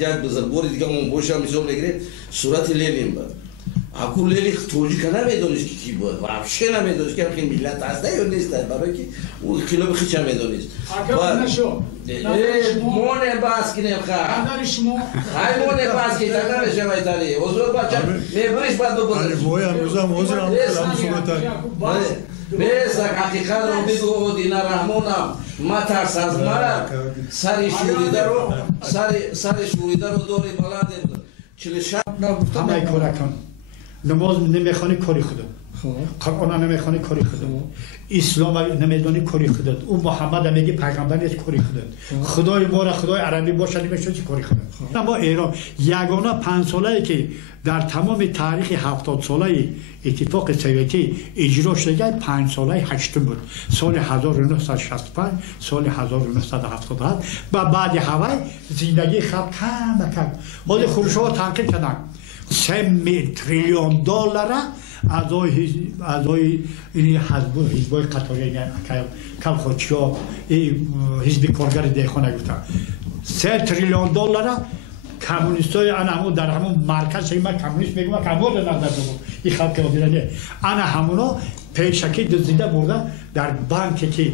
як бузургвори дига мон бошам ҳисоб мегирем сурати Ленин буд. Аку Ленин тоҷика намедонист ки ки буд, вообще намедонист ки ҳамин миллат аста ё нест, барои ки ӯ хилофи хича медонист. Моне бас кинем ха. Ҳай моне бас ки тага мешавайтали. Озур бача мебриш бад бо. Вой амрӯзам ҳозирам калам сурата. Беса ҳақиқатро бигӯ Дина Раҳмонам матарс аз мара сари шӯридаро дори баландем. 46 ҳамаи коракон. намоз намехони кори худо. قرآن نمیخوانی کاری خودت اسلام نمیدانی کاری خودت او محمد میگه پیغمبر نیست کاری خودت خدای ما را خدای عربی باشه نمیشه چی کاری خودت ما ایران یگانه 5 ساله‌ای که در تمام تاریخ 70 ساله اتفاق سوویتی اجرا شده 5 ساله هشتم بود سال 1965 سال 1977 و بعد هوای زندگی خلق کم کم خود خروش‌ها تنقیح کردن 3 تریلیون دلار اعضای این حزب قطاری کلخوچیا حزب کارگر دهخانه گفتن 3 تریلیون دلار کمونیستای همون در همون مرکز ما کمونیست میگم کمون نظر دارم این خلق ایرانی انا همونا پیشکی دزدیده بردن در بانکی که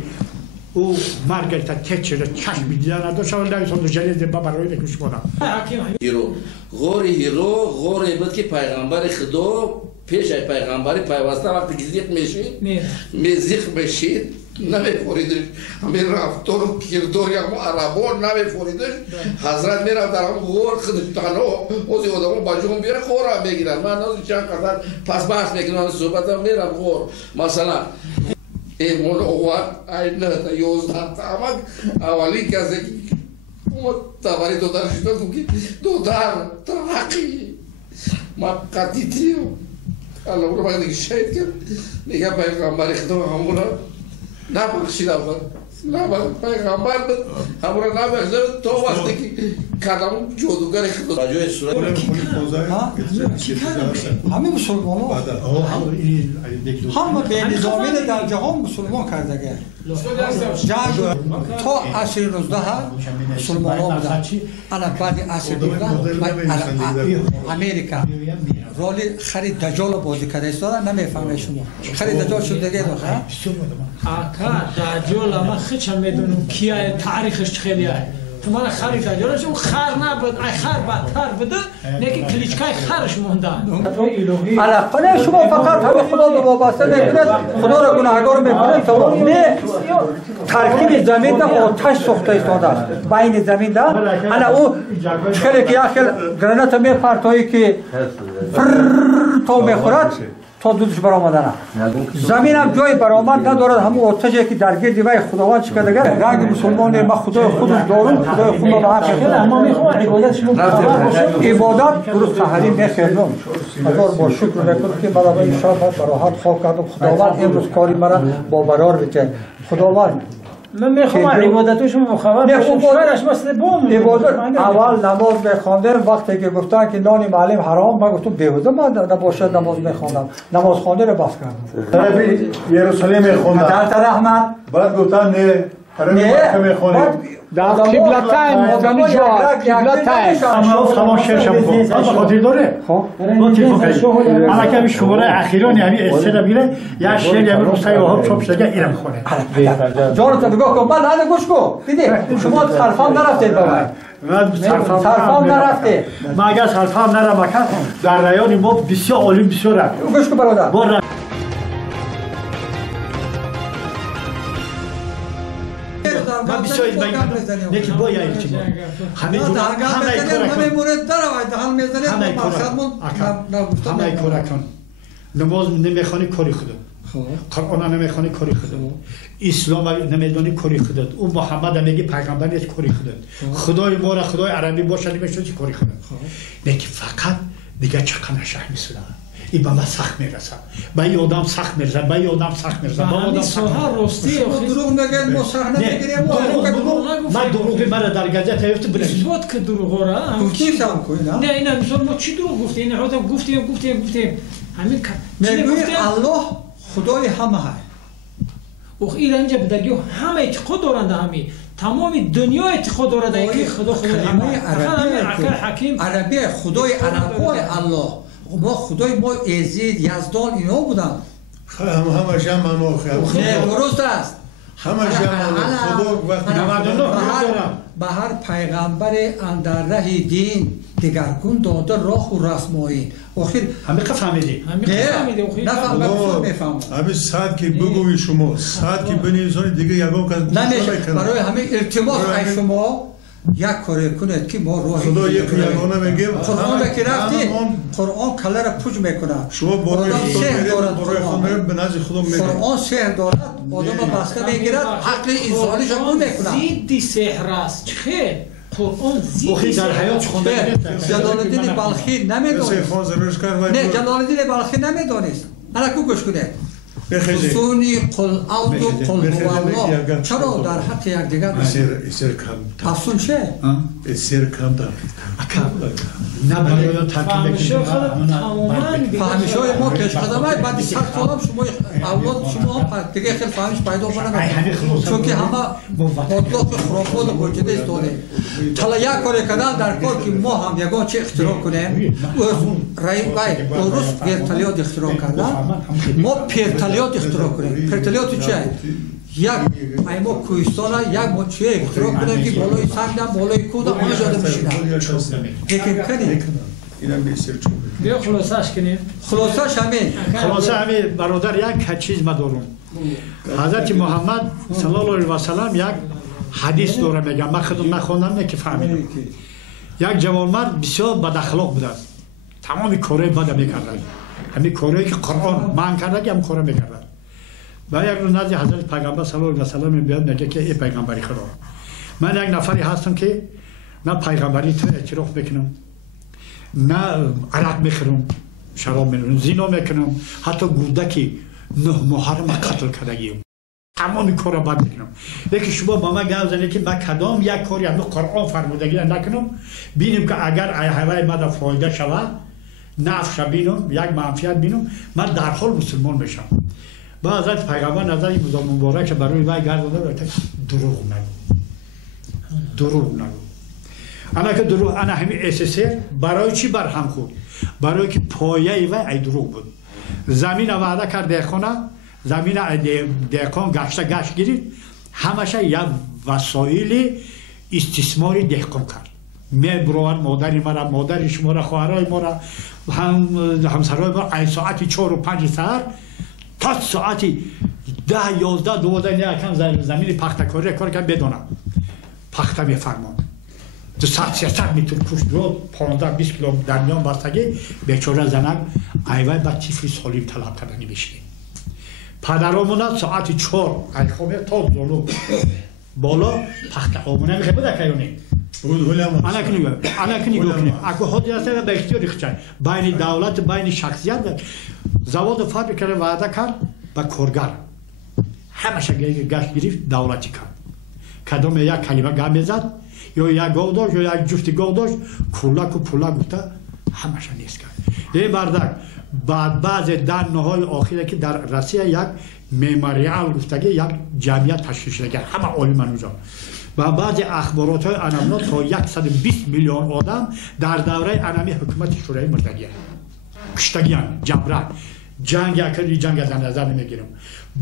او مارگریتا تچر چشم دیدن نداشت ولی در سال جلیل با برای نکوش کنم هیرو غوری بود که پیغمبر خدا پیش ای پیغمبری پیوسته وقتی که زیق میشید میزیق میشید نمیفوریدش همین رفتار و کردار یک عربان نمیفوریدش حضرت میرفت در هم غور خودش تنها اوزی آدم با جون بیاره خورم بگیرن من از چند قدر پس بحث میکنم صحبت هم میرم غور مثلا ایمون اوان این تا 11 تامک اولی کسی تباری دو در شده دو در ترقی ما قطیتیو الله رو باید شاید کرد میگه پیغمبر خدا همون نبخشید اول پیغمبر بود همون نبخشید تو وقتی که کلام جادوگر خدا راجع صورت همه مسلمان هم به نظامی در جهان مسلمان کرده جنگ تا عصر 19 مسلمان ها بودن انا بعد عصر 19 امریکا رول خرید دجال بازی کرده است نمیفهمه شما خرید دجال شده دیگه آکا دجال ما خیلی میدونم کیه تاریخش خیلیه تو من خرید دجال شو خر نبود ای خر بدتر بده نکی کلیچکای خرش موندن علاقه شما فقط همه خدا رو وابسته میکنید خدا رو گناهکار میکنید تو نه ترکیب زمین ده آتش سوخته ایستاده است بین زمین ده انا او خیلی که آخر گرانت میپرتایی که تو میخورد تا دودش برآمدن زمین هم جای برآمد ندارد همون آتشی که در گرد وی خداوند چیکار دیگه رنگ مسلمان ما خدای خودش دارم خدای خود رو حق اما میخوام عبادت درست سحری نخیرم هزار با شکر میکنم که برای این شب براحت خواب کردم خداوند امروز کاری مرا با برار بده خداوند من میخوام عبادتش مخابر باشم شورش مثل بوم عبادت اول نماز میخواندم وقتی که گفتن که نان معلم حرام من گفتم بیهوده من نباشد نماز میخواندم نماز خوانده رو بس کردم طرف یروشلیم میخوندم در احمد بعد گفتن نه طرف مکه میخونیم در قبلتین میزانی جواد قبلتین همه شرشم کن خاطر داره اما که شماره اخیران یعنی استرا بیره یا شیر یا روستای وهاب چوب شده ایرم خونه جانو تو بگو کن من نه گوش کن دیدی شما صرفام نرفتید بابا صرفام نرفته ما اگر صرفام نرم مکان در رایان ما بسیار عالی بسیار رفت گوش کن برادر من بسیار این یکی با یا یکی با همه کار کن نماز نمیخوانی کاری خودت قرآن نمیخوانی کاری خودت اسلام نمیدانی کاری خودت او محمد میگه پیغمبر نیست کاری خودت خدای ما را خدای عربی باشه نمیشه چی کاری خودت میگه فقط دیگه چقدر نشه میسونه این با من سخت میرسم با این آدم سخت میرسم با این آدم سخت میرسم با آدم سخت میرسم دروغ نگن ما سخت نمیگیریم من دروغی مرا در گزیت هفته بلند شد که دروغ را گفتی سام کوی نه اینا مثلا ما چی دروغ گفتی این حالا گفتیم همین میگوی الله خدای همه های اینجا بدگی همه اعتقاد دارند همی تمام دنیا اعتقاد دارد که خدا همه حکیم عربی خدای عربای الله ما خدای ما یزید یزدان اینا بودن همه جمع نوخه درست است همه جمع خدا وقتی به هر پیغمبر اندر ره دین دگرگون داده راه و رسمایی آخر همه فهمیدی نه فهمم همه ساعت که بگوی شما ساعت که بنویسانی دیگه یگان کس نمیشه برای همه التماس ای شما یک کاری کنید که ما راه خدا یک یگانه میگیم قرآن که رفتی قرآن کله را پوچ میکنه شما برای خود میرید به نزد خدا میگید قرآن سحر دارد آدم بسته میگیرد عقل انسانی را اون میکنه ضد سحر است خیر قرآن ضد در حیات خونده جلال الدین بلخی نمیدونست نه جلال الدین بلخی نمیدونست حالا کو گوش کنید سونی قل اعوذ قل هو الله چرا در حق یکدیگر اسیر کم افسون شه اسیر کم دار نه برای فهمشه خود تماما فهمشه های ما پیش قدمه بعد 100 سال شما اولاد شما دیگه خیلی فهمش پیدا کنه چون که همه مطلق خرافات و گوجده استاده حالا یک کاری کردن در کار که ما هم یگان چه اختراع کنیم درست پرتلیات اختراع کردن ما پرتلیات اختراع کنیم پرتلیات چه یک ایما کوهستان یک مچه اختراع کنیم که بالای سنگم بالای کود همه جاده میشینم یکی کنیم اینم بسیار چون بیا خلاصش کنیم خلاصش همین خلاصه همین برادر یک چیز ما دارم حضرت محمد صلی الله علیه و سلم یک حدیث داره میگم من خودم نخوندم نه که فهمیدم یک جوانمرد بسیار بد اخلاق بود تمام کارهای بد میکرد همین کارهایی که قرآن من کرده هم کار میکرد و یک روز نزد حضرت پیغمبر صلی الله علیه و سلم میاد میگه که ای پیغمبری خدا من یک نفری هستم که نه پیغمبری تو اعتراف میکنم نه عرق میخورم شراب میخورم زنا میکنم حتی گودکی 9 ماه ما قتل کردگیم تمام کارا بد میکنم یکی شما با من گپ زنید که من کدام یک کاری هم قرآن فرمودگی نکنم ببینیم که اگر هوای ما فایده شود نفع بینم یک منفعت بینم من در حال مسلمان میشم با حضرت پیغمبر نظر مبارک برای وای گردانده دروغ نگو دروغ نگو انا که دروغ انا همین اساسه برای چی برهم خورد برای که پایه وای ای دروغ بود زمین وعده کرد دهخانه زمین دهقان گشت گیرید همشه یک وسایل استثماری دهقان کرد میبروند مادری مرا مادر شما را خواهرای ما را همسرای ما این ساعتی 4 و 5 سر تا ساعتی 10 11 12 یکم زمین پخته کاری که بدونم پخته میفرمان 200 متر پشت رو 15 20 کیلو در میان بستگی بیچاره زنک ایوای با تیفی سالیم طلب کردنی میشیم پدرامون ساعتی 4 ای خوبه تا زلو بالا پخته آمونه میخواه بوده که یونی انا کنی گفتیم اگه خودی هسته به اختیار خچای بین دولت بین شخصیت زواد فابریکه رو وعده کرد با کارگر همشه گشت گرفت دولتی کرد کدام یک کلمه گم میزد یا یک گاو داشت یا یک جفت گاو داشت کولک و پولک گفته همشه نیست کرد این بردک بعد بعض در نهای آخره که در روسیه یک مموریال گفتگی یک جمعیت تشکیل شده همه عالمان اونجا و بعض اخبارات های انامنا تا 120 میلیون آدم در دوره انامی حکومت شورای متحده کشتگیان جبران جنگ اکردی جنگ از نظر نمیگیرم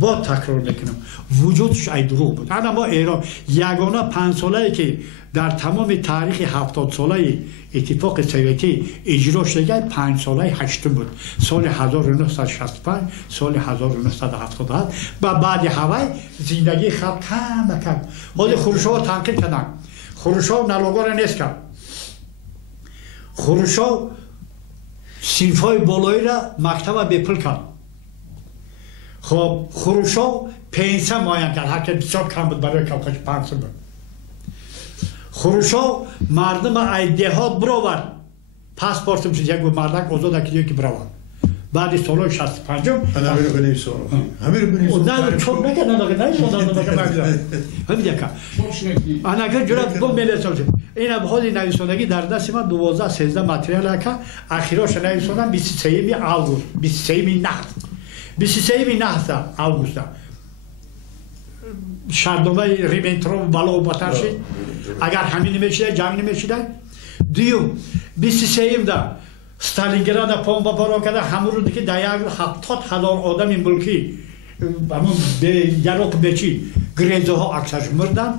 با تکرار میکنم وجودش ای دروغ بود انا ما ایران یگانه 5 ساله‌ای که در تمام تاریخ 70 ساله اتفاق سوویتی اجرا شده 5 ساله هشتم بود سال 1965 سال 1977 و بعد هوای زندگی خلق کم کم حال خروشو تنقیل کردن خروشو نلوگار نیست کرد خروشو صنفای بالایی را مکتب بپل کرد خب خروشو پنسه معین کرد هر که بسیار کم بود برای کلکش 5 بود خروشو مردم ای دهات برآورد پاسپورتم شد یک مردک آزاد که برآورد بعد سال 65 همه رو بنویسم همه رو بنویسم نه چون نکردن همین که انا که جرات دو میلیون سال این ابحاث نویسندگی در دست من 12 13 متریال که اخیراش نویسوندم 23 آگوست 23 نحس 23 نحس آگوست شهرداری ریبنترو بالا و باترشی اگر همین نمیشه جنگ نمیشه دیوم 23 دا استالینگراد پام با پارو کرده همون رو دیگه دایگ 70,000 آدم این ملکی همون به یراق بچی گریزه ها اکثرش مردن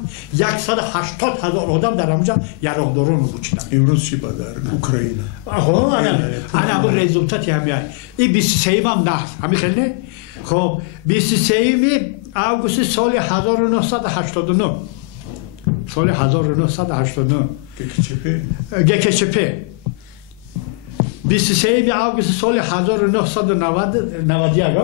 180,000 آدم در همونجا یراق دارون رو بچیدن امروز چی بدار اوکراین آها انا همون رزولتاتی همیه این 23 هم نه همین خیلی نه خب 23 آگوست سال 1989 سال 1989 GKCP 23 آگوست سال 1991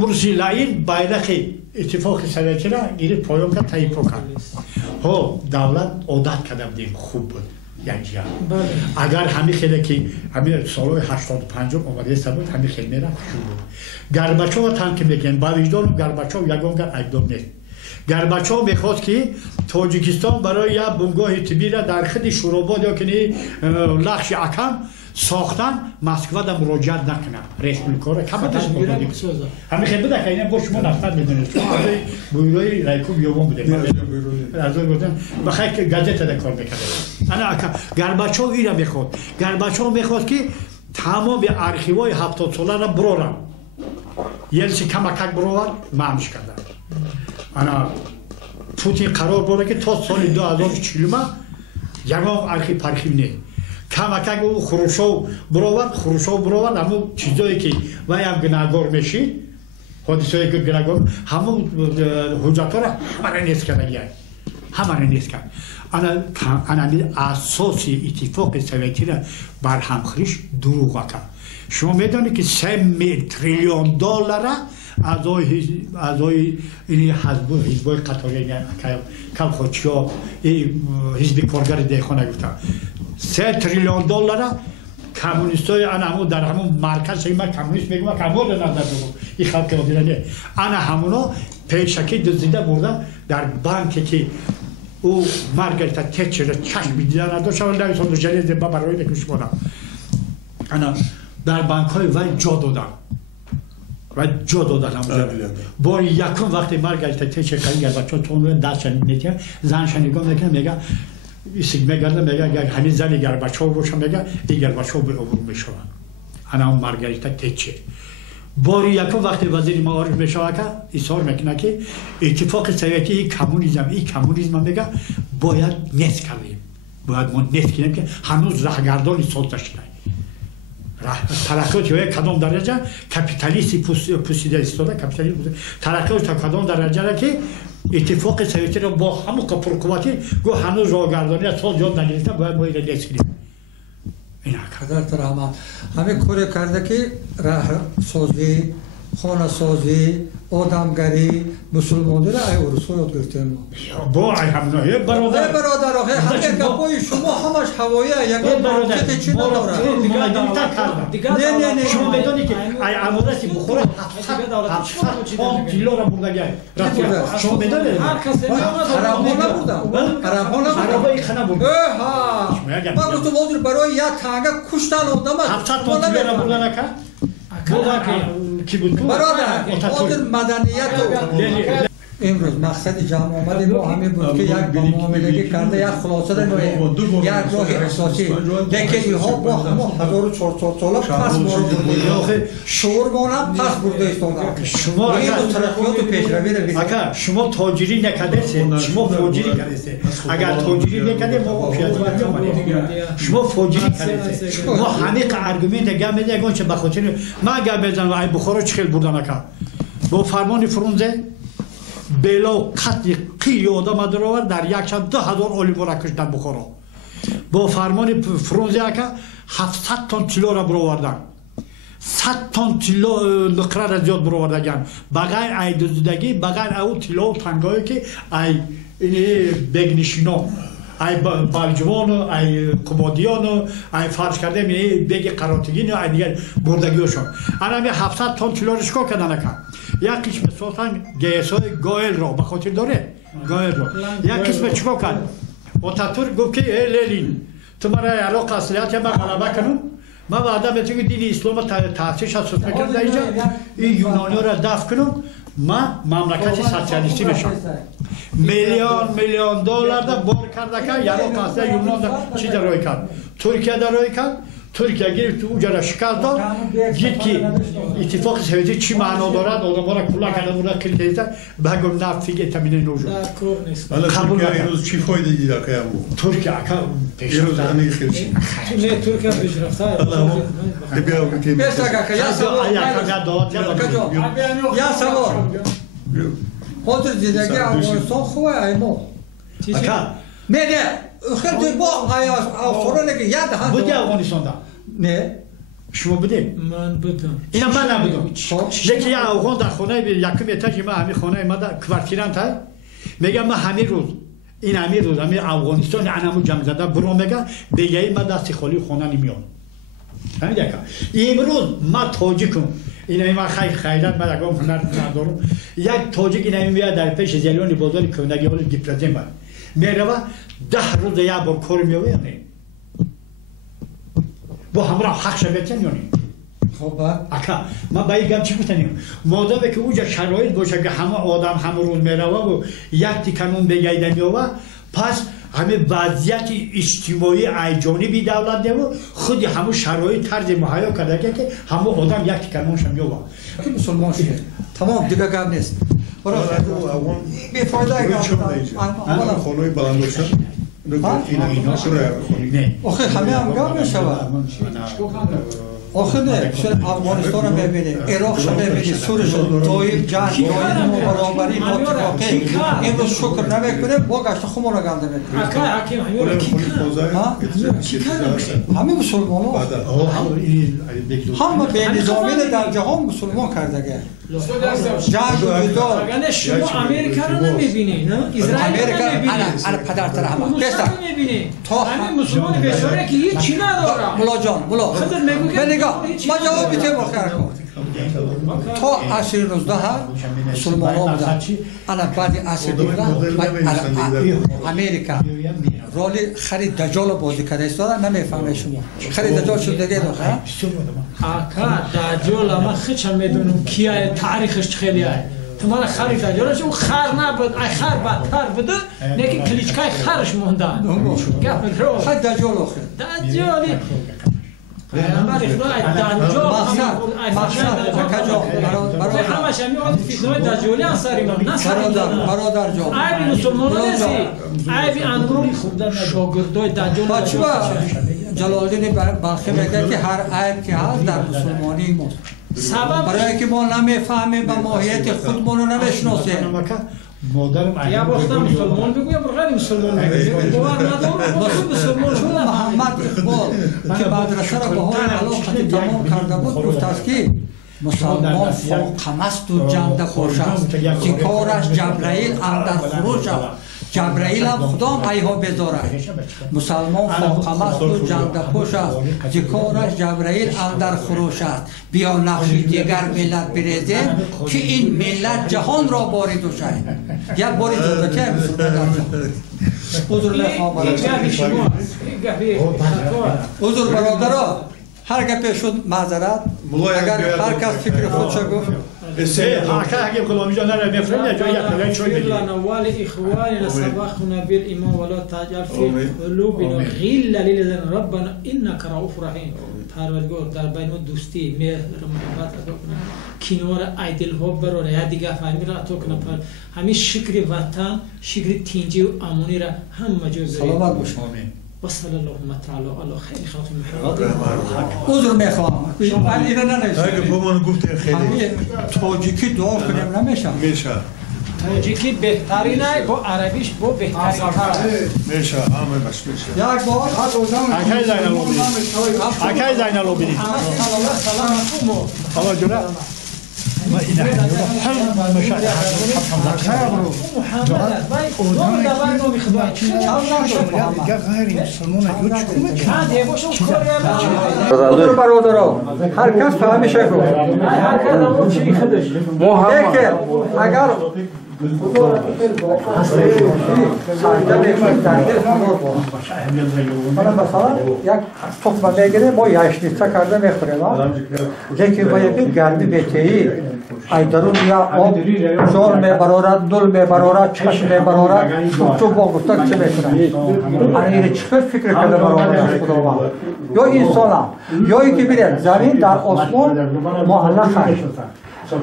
برزیلین bayrak اتفاق سویتی را گیرید پایان کرد تایید کرد ها دولت عادت کرده بودیم خوب بود یک جا اگر همین خیلی که همین سالهای 85 اومده است بود همین خیلی میرم خوب بود گرباچوف هم که میگن با وجدان گرباچوف یگانگر اقدام نیست گرباچوف میخواست که تاجیکستان برای یک بنگاه طبی را در خود شوراباد یا کنی لخش اکم ساختن مسکو دا مراجعت نکنه رسمی کار کم تاش میگیره همین خیلی بده که اینا با شما نفرت میدونید چون از بویای رایکوب یوم بوده از اون گفتن بخاطر که گازت دا کار میکنه انا گرباچوف اینا میخواد گرباچوف میخواد که تمام آرشیوهای 70 ساله را برورن یلسی کمک برور مامش کرده انا پوتین قرار برده که تا سال 2040 یگان آرشیو نه کمک او خروشو برآورد همون چیزایی که وای هم گناهگار میشید حادثه‌ای که گناهگار همون حجت را همه نیست کرده همه نیست کرد انا اساسی اتفاق سویتی را بر همخریش دروغ کرد شما میدونید که 3 تریلیون دلار اعضای این حزب قطاری کلخوچیا حزب کارگر دهخانه گفتن 3 تریلیون دلار کمونیستای انا همون در همون مرکز ما کمونیست میگم که همون نظر بگو این خلق مدیرانه انا همونو پیشکی دزدیده بردن در بانکی که او مارگریتا تچر چشم دیدن نداشت اول در سال جلیل با برای نکوش بودن انا در بانک های وای جا دادن همونجا بار یکم وقتی مارگریتا تچر کاری گرد چون تون دست نمیتیم زنش نگاه میکنه میگه سیگمه گرده میگه اگر همین زنی گرباچوف باشه میگه این گرباچوف به عبور میشه انا اون مارگریتا تچر بار یکم وقتی وزیر معارف میشه که اصرار میکنه که اتفاق سویتی این کمونیسم میگه باید نصف کنیم باید ما نصف کنیم که هنوز راهگردانی ساز نشده ترقیات یا کدام درجه کپیتالیستی پوسیده ایستاده کپیتالیسم ترقیات تا کدام درجه را که اتفاق سویتی را با همون پرقوتی گو هنوز راهگردانی ساز یاد نگرفته باید ما این نصف کنیم این حضرت رحمت همه کار کرده که راه سازی خانه سازی آدمگری مسلمانی را ای اروسا یاد گرفتیم با ای همونه برادر همه گپای شما همش هوایه یکان برادر چی نداره نه شما میدونی که ای امورتی بخوره 700 کیلو را بردگه شما میدونی عربای خانه بردن ما گفتم وزیر برای یک تانگه کشتن آدم 700 کیلو را بردن نکرد برادر مدنیت امروز مقصد جمع آمد ما همه بود که یک با معاملگی کرده یک خلاصه یک راه اساسی لیکن اینها با همه 1400 ساله پس برده شورگانه پس برده ایستانده شما این ترقیات و پیشروی رو اگر شما تاجری نکرده شما فوجری کرده اگر تاجری نکرده ما پیاده شما فوجری کرده ما همه ارگومنت گم میده اگه چه بخاطر ما گم بزنم ای بخارا چخیل بردن نکرد با فرمان فرونزه بلا قتل قیل آدم در در 100,000 اولیو را کشتن بخارا با فرمان فرونزه که 700 تن طلا را برآوردن 100 تن طلا نقره را زیاد برآوردن بغیر ای دزدگی بغیر او طلا و تنگایی که ای بگنشینا ای بالجوان ای قبادیان ای فرش کرده می بگ قراتگین ای دیگر بردگیشون انا می 700 تن طلا را شکار کردن نکرد یک قسم ساختن گیسای گایل را به خاطر داره گایل را یک قسم چیکار کرد اتاتورک گفت که لنین تو مرا عراق اصلیت ما غلبه کنم ما وعده بهتون که دین اسلام تاسیس شد میکنم در اینجا این یونانی را دفع کنم ما مملکت سوسیالیستی بشم میلیون دلار دا بار کرده که یارو کاسه یونان دا چی دروی کرد ترکیه دروی کرد ترکیه گرفت اونجا را شکست داد دید که اتفاق سویتی چی معنا دارد آدم‌ها را کلا کرده اون را کریتیزه بگم نفتی که تامین نوجو حالا ترکیه این روز چی فایده دیده که همون ترکیه اکا این روز همه خیلی نه ترکیه پیشرفته بیا که یا سوال خاطر زندگی افغانستان خوبه ای ما اکا نه خیلی با افغانستان که یاد هست بودی افغانستان دا نه شما بودی؟ من بودم اینا من نبودم لیکن یه افغان در خانه یکم اتاقی من همین خانه ما در کوارتیرم تا میگم من همین روز این همین روز همین افغانستان انمو جمع زده برو میگه دیگه من دست خالی خانه نمیام همین دیگه امروز ما تاجیکم اینا من خیرات من اگه هنر ندارم یک تاجیک اینا میاد در پیش زلیان بازار کندگی حال دیپلازم من میره 10 روز یا بار کار میوه نه با همراه حق شبیه یا نه خب اکا ما باید گم چی بتنیم مادامه که اونجا شرایط باشه که همه آدم همه روز میروه و یک تیکنون بگیدن میوه پس همه وضعیت اجتماعی ایجانبی دولت ده و خودی همه شرایط طرز مهیا کرده که همه آدم یک تیکنون شم میوه که مسلمان شده تمام دیگه گم نیست برای بیفایده اگر خانوی بلند باشن اینا شروع نه آخه همه هم گم میشود آخه نه افغانستان رو ببینید عراق رو ببینید سوریه دایم جنگ دایم برابری متفاقی امروز شکر نمیکنه با گشت خمو رو گنده میکنه همه مسلمان ها همه به نظامی در جهان مسلمان کرده جنگ و جدال اگر شما امریکا رو نمیبینی نه اسرائیل رو نمیبینی انا پدرتر همه همین مسلمان بیچاره که هیچی نداره مولا جان مولا نگاه ما جواب بیتیم آخر کن تا عصر 19 مسلمان ها بودن انا بعد عصر 19 امریکا رول خرید دجال بازی کرده ایستاده نمیفهمه شما خرید دجال شد دیگه داخل آکا دجال اما خیچم میدونم کیه تاریخش خیلی های تو من خرید دجال شد خر نبود ای خر بدتر بوده نیکی کلیچکای خرش موندن خرید دجال آخر دجالی پیامبر خدا برای همش همی آن فیتنه دجالی انصاری من برادر جان عیبی مسلمان نیستی عیبی انگور شاگردای دجال بچه جلالدین بلخی میگه که هر عیب که هست در مسلمانی ماست برای که ما نمیفهمیم و ماهیت خودمون رو نمیشناسیم یا باختم مسلمان بگو یا غیر مسلمان بگو باور ندارم باختم مسلمان شدم محمد اقبال که مدرسه را به حال علاقه تمام کرده بود گفت است که مسلمان فوقمست و جنده خوش است که کارش جبرائیل اندر خروش است جبرائیل هم خدام ایها بذاره مسلمان فوقمست و جنده خوش است که کارش جبرائیل اندر خروش است بیا نقشی دیگر ملت بریزه که این ملت جهان را باری دوشه یک باری دوشه که حضور حضور برادرها هر گپی شد معذرت اگر هر کس فکر خودش گفت اگه غلامی جان رو میفرمایید جای یک چوی بدید اول اخواننا سبقنا بالایمان ولا تجعل في قلوبنا غلا للذين ربنا انك رؤوف رحیم پروردگار در بین دوستی مهر محبت عطا کنه کنار ایدل ها براره یا دیگه فهمی را عطا کنه پر همین شکر وطن شکر تینجی و امانی را همه جا سلامت باشه و صلی الله تعالی علی خیر خلق محمد عذر میخوام اینا ننوشته اگه با من گفته خیلی تاجیکی دعا کنیم نمیشه میشه تاجیکی بهترینه با عربیش با بهترین میشه همه بس میشه یک بار اکای زینالو بدید اکای زینالو بدید الله جونه ما اینا هم مشاهده برادرها هر کس فهمیشه گفت اگر مثلا یک تخمه میگیره ما یاشنیستا کرده میخوریم لیکن با یک گرمی بهتری ای درون یا آب زور میبرارد دل میبرارد چشم میبرارد تو با گفتن چه میکنن این چه فکر کرده برآورده از خداوند یا انسان هم یا اینکه بیره زمین در آسمان معلق است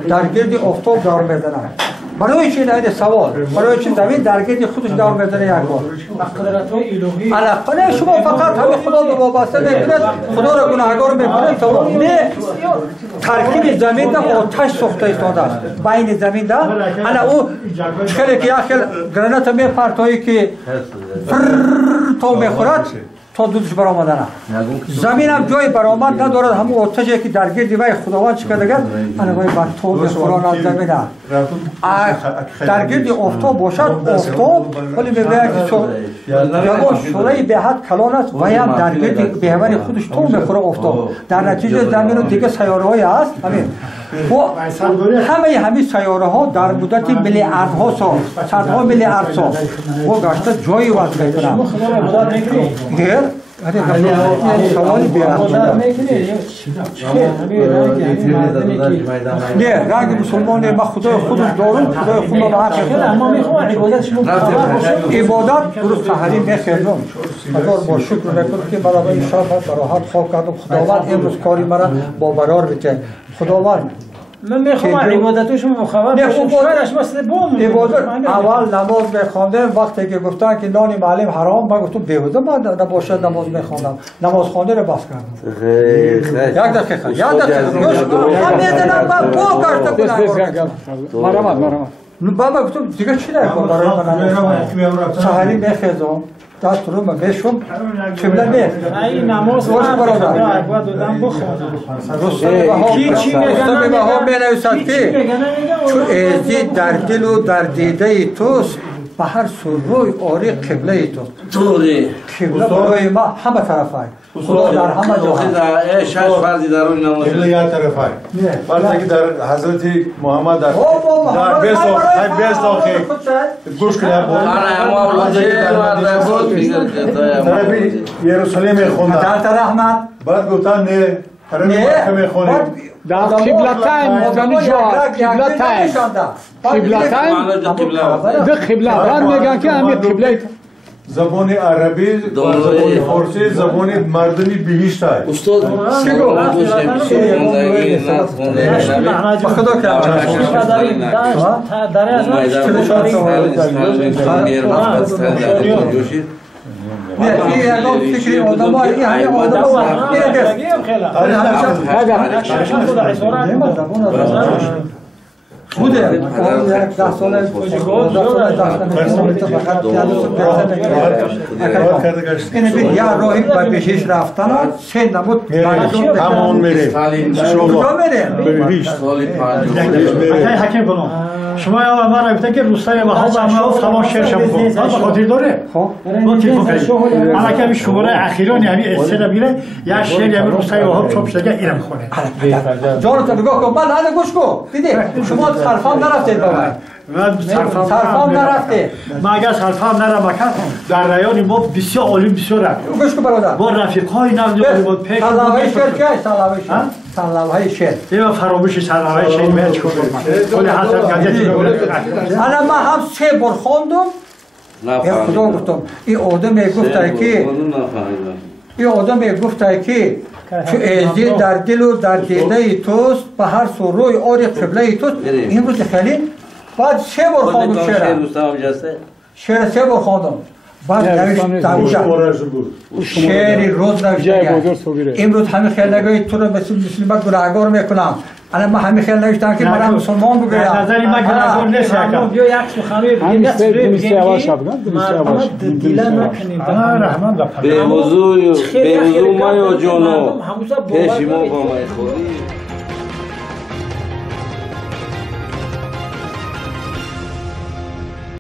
در گرد آفتاب دور میزنه برای چی نه سوال برای چی زمین در گرد خودش دور میزنه یک بار علاقه شما فقط همه خدا به وابسته میکنید خدا را گناهکار میکنید تو نه ترکیب زمین در آتش سوخته ایستاده است بین زمین در انا او خیلی که خیلی گرانت میپرتایی که تو میخورد تا دودش برآمده نه زمین هم جای برآمد ندارد همون آتشی که در گرد وی خداوند چیکار دیگر انا وای بر تو قرآن از زمین در گرد آفتاب باشد آفتاب ولی میگه که شعله به حد کلان است و هم در گرد بهوان خودش تو میخوره آفتاب در نتیجه زمین و دیگه سیاره های هست همین همه سیاره ها در مدت میلیاردها سال صدها میلیارد سال و گشته جایی وضع میکنن سوالی نه رنگ مسلمان ما خدای خودش دارم خدای خود ما ما میخوام عبادت شما عبادت درست سحری میخوام هزار با شکر میکنم که برای این شب براحت خواب کردم خداوند امروز کاری مرا با برار بده خداوند من میخوام عبادت شما خبر عبادت اول نماز میخواندم وقتی که گفتن که نان معلم حرام من گفتم بیهوده من نباشد نماز میخواندم نماز خوانده رو بس کردم یک دقیقه من میدونم من با گشته کنم بابا گفتم دیگه چی نکنم برای من سحری میخیزم دست رو من بشم قبله نه این نماز روش برادر باید دادم بخوام چی میگن چون ازی در دل و در دیده توست به هر سروی آری قبله توست قبله برای ما همه طرف های خدا در همه جا شش فرضی در اون نماز قبله یک طرف های فرضی که در حضرت محمد در بیست آخی گوش کنه طرفی یروسلیم خونده در رحمت بعد گفتن نه حرم مکه میخونه در قبلتین یعنی جواب قبلتین ده قبله بعد میگن که همین قبله زبان عربی و زبان فارسی زبان مردمی بهشت است استاد چیگو خدا کرد در از نه این الان فکری آدم‌ها این همه آدم‌ها بوده یک 10 سال این یا راهی به بهش رفتن سه نمود همون میره کجا میره حکیم کنم شما یا من گفتن که روستای وهاب ما فلان شعر شب گفت به خاطر داره خب اما که شماره اخیرا همین استرا میره یا شعر یا روستای وهاب چاپ شده ایران خونه جان تو بگو که من نه گوش کو دیدی شما صرفام نرفتید بابا من صرفام نرفته ما اگر صرفام نرم مکان در رایان ما بسیار عالی بسیار رفت گوش کو برادر با رفیقای نام بود پیش سلامای شعر که سلامای شعر سلامای شعر اینا فراموش سلامای شعر میاد چیکار کنم کل حسن گازتی انا ما هم سه بار خوندم نه خدا گفتم این آدم میگفت که این آدم میگفت که چو ازی در دل و در دیده توست به هر سو روی آری قبله توست امروز خیلی بعد سه بار خوندم شعر سه بار خوندم بعد شعری روز نوشتم امروز همه خیلی نگوید تو رو مثل مسلمان گناهکار میکنم الان ما همه خیلی نوشتم که من مسلمان بگویم نظری من گناهکار نیست بیا یک سخنرانی دیگه به وضوع ما یا جانو پیش ما با ما خوری